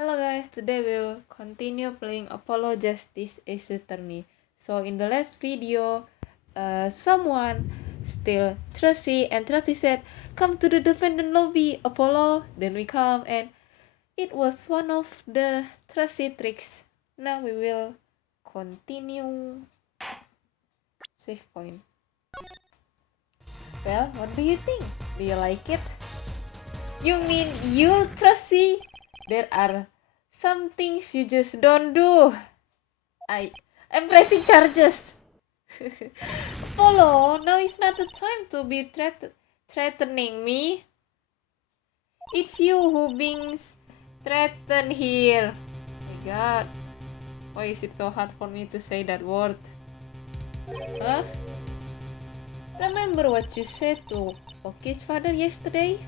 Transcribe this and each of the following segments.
Hello guys, today we'll continue playing Apollo Justice Ace Attorney. So in the last video, someone still Tracy and Tracy said, "Come to the defendant lobby, Apollo." Then we come and it was one of the Tracy tricks. Now we will continue. Save point. Well, what do you think? Do you like it? You mean you, Tracy? There are some things you just don't do. I'm pressing charges. Apollo, now is not the time to be threatening me. It's you who being threatened here. Oh my god. Why is it so hard for me to say that word? Huh? Remember what you said to Oki's father yesterday?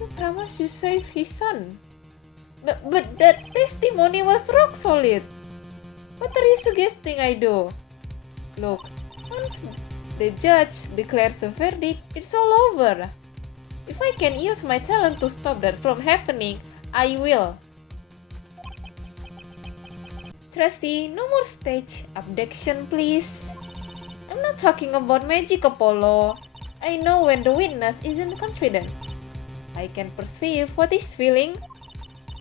You promised you save his son. But that testimony was rock solid. What are you suggesting I do? Look, once the judge declares a verdict, it's all over. If I can use my talent to stop that from happening, I will. Tracy, no more stage abduction, please. I'm not talking about magic, Apollo. I know when the witness isn't confident. I can perceive what he's feeling.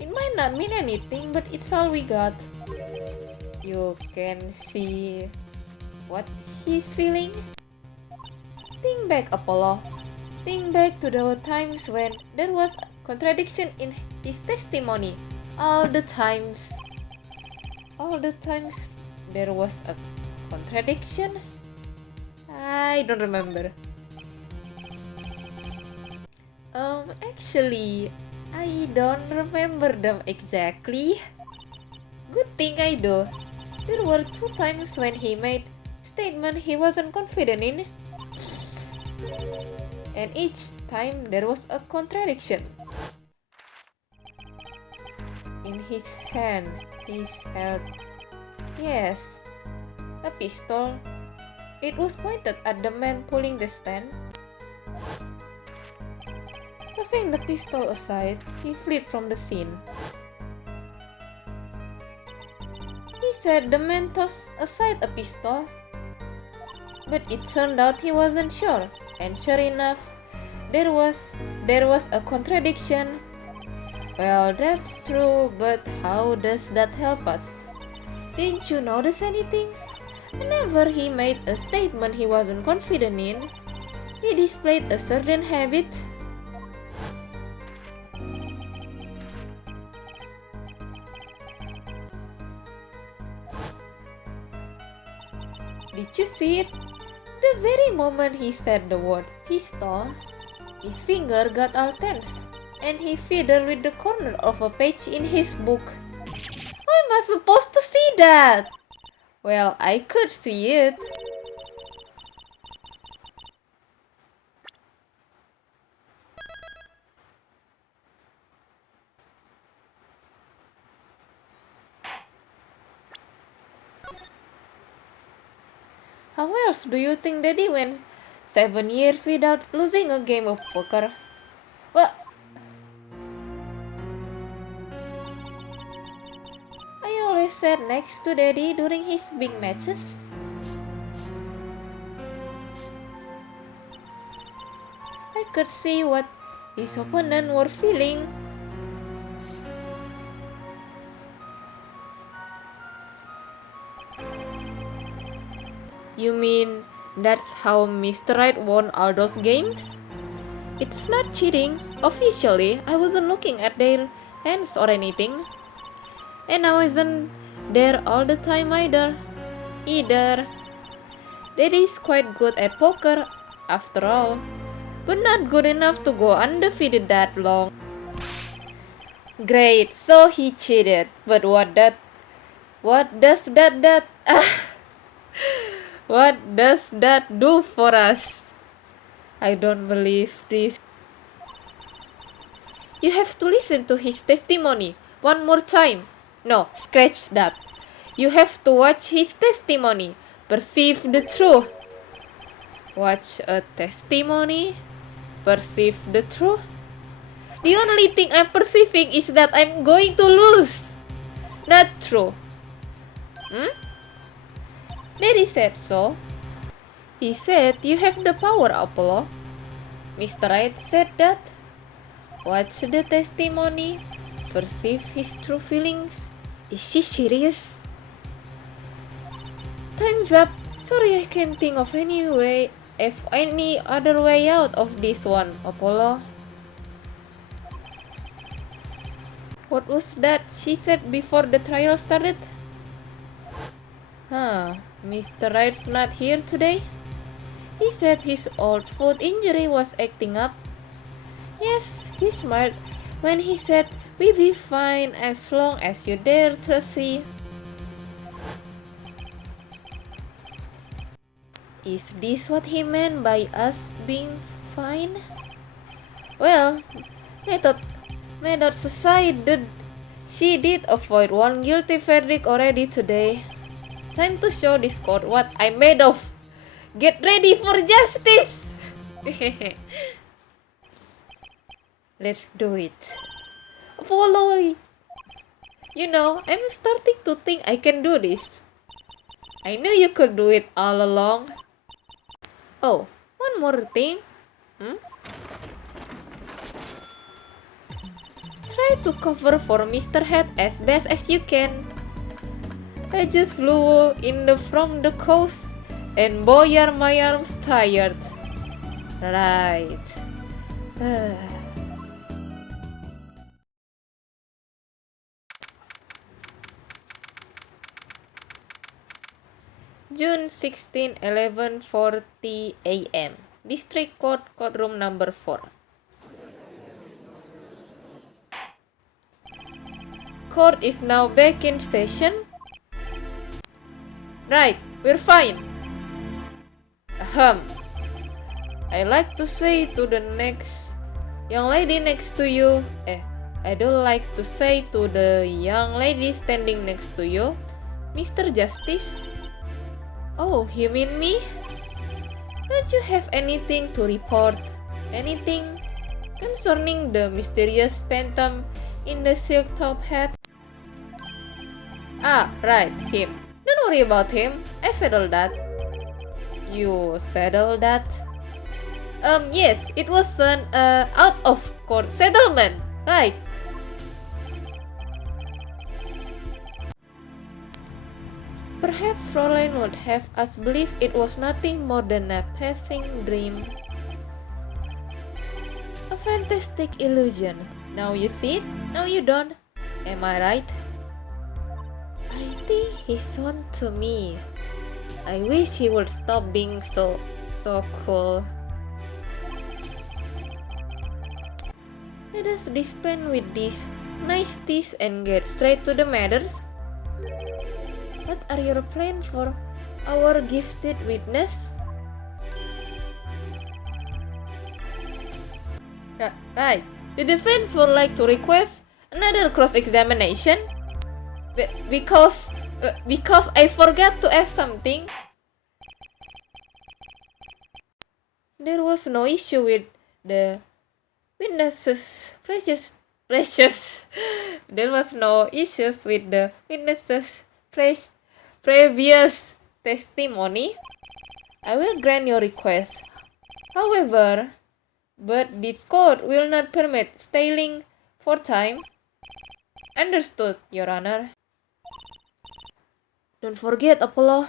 It might not mean anything, but it's all we got. You can see what he's feeling? Think back, Apollo. Think back to the times when there was a contradiction in his testimony. All the times there was a contradiction? I don't remember. Actually, I don't remember them exactly. Good thing I do. There were 2 times when he made statement he wasn't confident in. And each time there was a contradiction. In his hand, he held, yes, a pistol. It was pointed at the man pulling the stand. Tossing the pistol aside, he fled from the scene. He said the man tossed aside a pistol, but it turned out he wasn't sure. And sure enough, there was a contradiction. Well, that's true, but how does that help us? Didn't you notice anything? Whenever he made a statement he wasn't confident in, he displayed a certain habit. Did you see it? The very moment he said the word pistol, his finger got all tense, and he fiddled with the corner of a page in his book. How am I supposed to see that? Well, I could see it. How else do you think Daddy went 7 years without losing a game of poker? Well, I always sat next to Daddy during his big matches. I could see what his opponent were feeling. You mean that's how Mr. Wright won all those games? It's not cheating. Officially, I wasn't looking at their hands or anything. And I wasn't there all the time either. Daddy is quite good at poker, after all, but not good enough to go undefeated that long. Great, so he cheated. But what does what does that do for us? I don't believe this. You have to listen to his testimony one more time. No, scratch that. You have to watch his testimony. Perceive the truth. Watch a testimony. Perceive the truth. The only thing I'm perceiving is that I'm going to lose. Not true. Daddy said so. He said you have the power, Apollo. Mr. Wright said that. Watch the testimony. Perceive his true feelings. Is she serious? Time's up. Sorry, I can't think of any other way out of this one, Apollo. What was that she said before the trial started? Mr. Wright's not here today. He said his old foot injury was acting up. Yes, he's smart when he said we'll be fine as long as you dare to see. Is this what he meant by us being fine? Well, method aside, she did avoid one guilty verdict already today. Time to show this court what I'm made of. Get ready for justice! Let's do it. Apollo! You know, I'm starting to think I can do this. I knew you could do it all along. Oh, one more thing. Try to cover for Mr. Head as best as you can. I just flew from the coast, and boy are my arms tired. Right. June 16, 11:40 a.m. District Court, courtroom number 4. Court is now back in session. Right, we're fine. I like to say to the next young lady next to you. I don't like to say to the young lady standing next to you, Mr. Justice. Oh, you mean me? Don't you have anything to report? Anything concerning the mysterious phantom in the silk top hat? Ah, right, him. Don't worry about him. I settled that. You settled that? Yes, it was an out-of-court settlement, right? Perhaps Fräulein would have us believe it was nothing more than a passing dream. A fantastic illusion. Now you see it, now you don't. Am I right? I think he's on to me. I wish he would stop being so cool. Let us dispense with these niceties and get straight to the matters. What are your plans for our gifted witness? Right. The defense would like to request another cross-examination because I forgot to ask something. There was no issue with the witnesses' precious. There was no issues with the witnesses' previous testimony. I will grant your request. However, but this court will not permit staying for time. Understood, Your Honor. Don't forget, Apollo.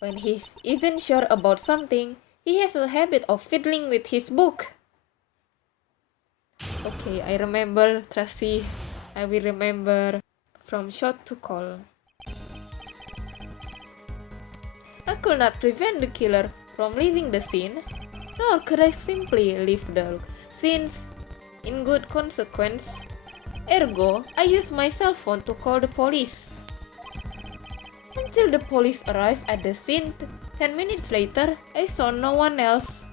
When he isn't sure about something, he has a habit of fiddling with his book. Okay, I remember, Tracy. I will remember. From shot to call. I could not prevent the killer from leaving the scene, nor could I simply leave the scene in good consequence. Ergo, I used my cell phone to call the police. Until the police arrived at the scene 10 minutes later, I saw no one else.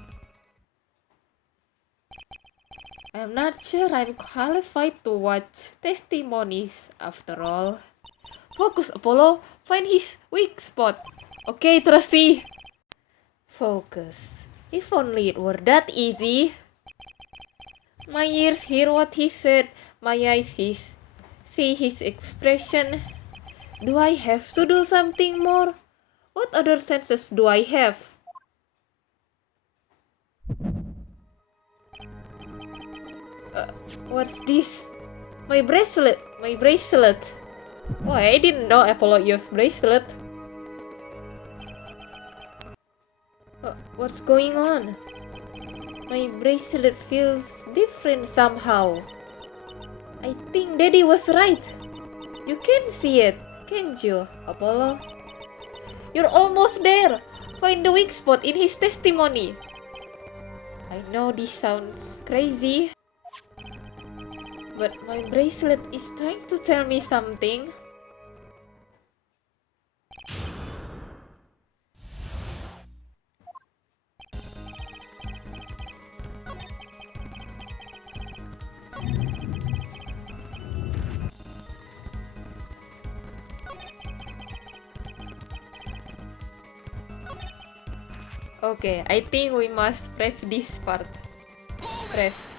I'm not sure I'm qualified to watch testimonies after all. Focus, Apollo. Find his weak spot. Okay, Tracy. Focus. If only it were that easy. My ears hear what he said. My eyes see his expression. Do I have to do something more? What other senses do I have? What's this? My bracelet! My bracelet! Oh, I didn't know Apollo used bracelet. What's going on? My bracelet feels different somehow. I think Daddy was right. You can see it, can't you, Apollo? You're almost there. Find the weak spot in his testimony. I know this sounds crazy, but my bracelet is trying to tell me something. Okay, I think we must press this part. Press.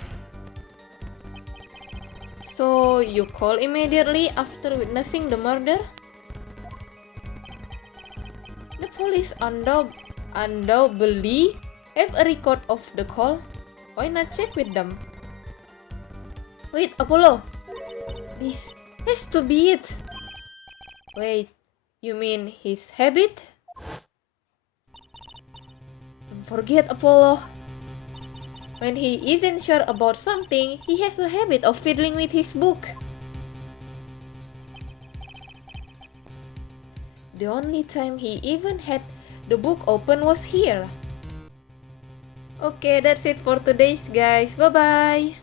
So, you call immediately after witnessing the murder? The police undoubtedly have a record of the call. Why not check with them? Wait, Apollo! This has to be it! Wait, you mean his habit? Don't forget, Apollo. When he isn't sure about something, he has a habit of fiddling with his book. The only time he even had the book open was here. Okay, that's it for today's guys. Bye-bye.